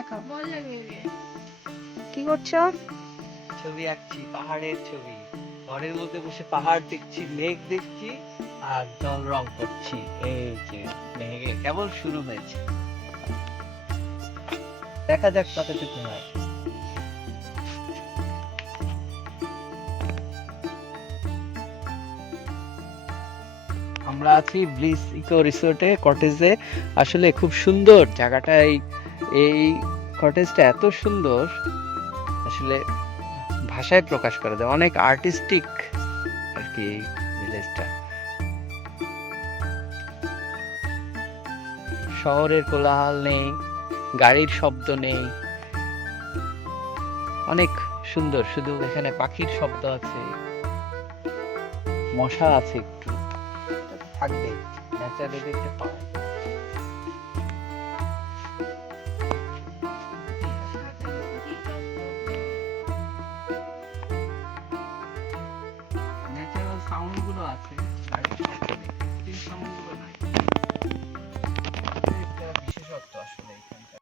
দেখাও কি করছো? ছবি আঁকছি, পাহাড়ের ছবি। ঘরের মধ্যে বসে পাহাড় দেখছি, মেঘ দেখছি আর জল রং করছি। এই যে মেঘে কেবল শুরু হয়েছে, দেখা যাক কতটুকু হয়। আমরা আছি ব্লিস ইকো রিসোর্টে, কটেজে। আসলে খুব সুন্দর জায়গাটা। এই কটেজটা এত সুন্দর, আসলে ভাষায় প্রকাশ করা যায়। অনেক আর্টিস্টিক আর কি ভিলেজটা। শহরের কোলাহল নেই, গাড়ির শব্দ নেই, অনেক সুন্দর। শুধু এখানে পাখির শব্দ আছে, মশা আছে একটু, থাকবে, ন্যাচারালি দেখতে পাওয়া। ন্যাচারাল সাউন্ড গুলো আছে, গাড়ির শব্দ নেই, কৃত্রিম সাউন্ড গুলো নাই।